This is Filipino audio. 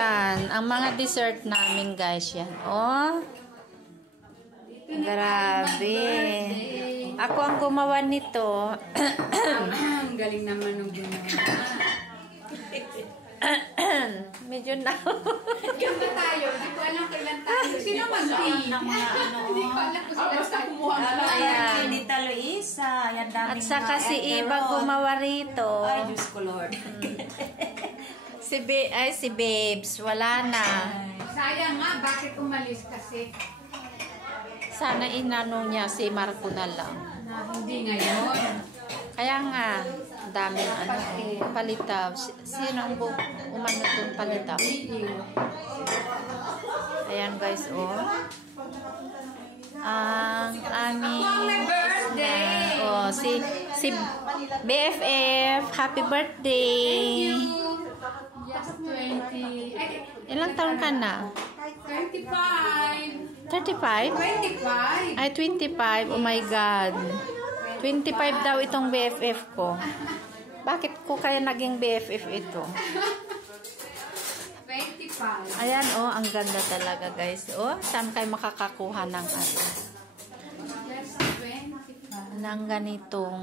Yan. Ang mga dessert namin, guys. Yan. Oh. Grabe. Ako ang gumawa nito. Ang galing naman ng gumawa. Medyo na. Ganda tayo. Hindi ko alam kailan tayo. Sino mag-tea? Hindi ko alam kung sila sa kumuha. Ayan. Tita Luisa. At saka si Iba gumawa rito. Ay, Diyos ko, Lord. Si Babes. Wala na. Sayang nga. Bakit umalis kasi? Sana inano niya si Marco na lang. Na hindi ngayon. Kaya nga, daming ano, palitaw. Sino ang umano itong palitaw? Ayan guys, oh. Ang aming birthday! Oh, si BFF, happy birthday! Yes, 20. Ilang taon ka na? 25. 35? 25. Ay, 25. Oh my God. 25 daw itong BFF ko. Bakit ko kaya naging BFF ito? 25. Ayan, oh. Ang ganda talaga, guys. Oh, saan kayo makakakuha ng ano? Yes, 25. Ng ganitong